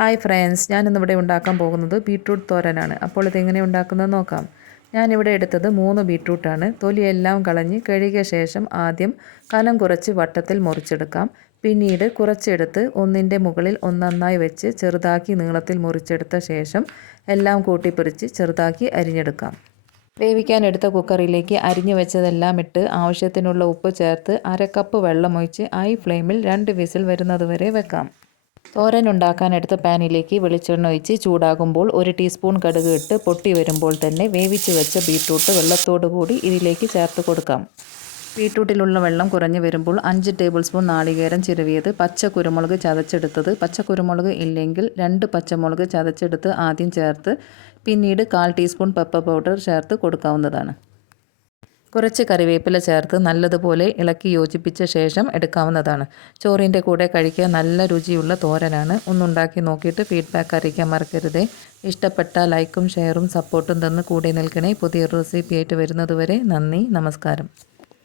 Hi friends, ഞാനിന്നിവിടെ ഉണ്ടാക്കാൻ പോകുന്നത് ബീട്രൂട്ട് തോരനാണ്. അപ്പോൾ ഇതെങ്ങനെ ഉണ്ടാക്കുന്നത് നോക്കാം. ഞാനിവിടെ എടുത്തത് 3 ബീട്രൂട്ടാണ്. തൊലിയെല്ലാം കളഞ്ഞ് കഴുകിയ ശേഷം ആദ്യം കനം കുറച്ച് വട്ടത്തിൽ മുറിച്ചെടുക്കാം. പിന്നീട് കുറച്ചെടുത്ത് ഒന്നിൻ്റെ മുകളിൽ ഒന്നൊന്നായി വെച്ച് ചെറുതാക്കി നീളത്തിൽ മുറിച്ചെടുത്ത ശേഷം എല്ലാം കൂട്ടിപ്പിടിച്ച് ചെറുതാക്കി അരിഞ്ഞെടുക്കാം. വേവിക്കാനെടുത്ത കുക്കറിലേക്ക് അരിഞ്ഞു വെച്ചതെല്ലാം ഇട്ട് ആവശ്യത്തിനുള്ള ഉപ്പ് ചേർത്ത് 1/2 കപ്പ് വെള്ളമൊഴിച്ച് ഹൈ ഫ്ലെയിമിൽ 2 വിസിൽ വരുന്നത് വരെ വെക്കാം. തോരൻ ഉണ്ടാക്കാനെടുത്ത പാനിലേക്ക് വെളിച്ചെണ്ണ ഒഴിച്ച് ചൂടാകുമ്പോൾ 1 ടീസ്പൂൺ കടുക് ഇട്ട് പൊട്ടി വരുമ്പോൾ തന്നെ വേവിച്ച് വെച്ച ബീട്രൂട്ട് വെള്ളത്തോടു കൂടി ഇതിലേക്ക് ചേർത്ത് കൊടുക്കാം. ബീട്രൂട്ടിലുള്ള വെള്ളം കുറഞ്ഞു വരുമ്പോൾ 5 ടേബിൾ സ്പൂൺ നാളികേരം ചിരവിയത്, പച്ചക്കുരുമുളക് ചതച്ചെടുത്തത്, പച്ചക്കുരുമുളക് ഇല്ലെങ്കിൽ 2 പച്ചമുളക് ചതച്ചെടുത്ത് ആദ്യം ചേർത്ത് പിന്നീട് 1/4 ടീസ്പൂൺ പെപ്പർ പൗഡർ ചേർത്ത് കൊടുക്കാവുന്നതാണ്. കുറച്ച് കറിവേപ്പില ചേർത്ത് നല്ലതുപോലെ ഇളക്കി യോജിപ്പിച്ച ശേഷം എടുക്കാവുന്നതാണ്. ചോറിൻ്റെ കൂടെ കഴിക്കാൻ നല്ല രുചിയുള്ള തോരനാണ്. ഒന്നുണ്ടാക്കി നോക്കിയിട്ട് ഫീഡ്ബാക്ക് അറിയിക്കാൻ മറക്കരുതേ. ഇഷ്ടപ്പെട്ട ലൈക്കും ഷെയറും സപ്പോർട്ടും തന്ന് കൂടെ നിൽക്കണേ. പുതിയൊരു റെസിപ്പിയായിട്ട് വരുന്നതുവരെ നന്ദി, നമസ്കാരം.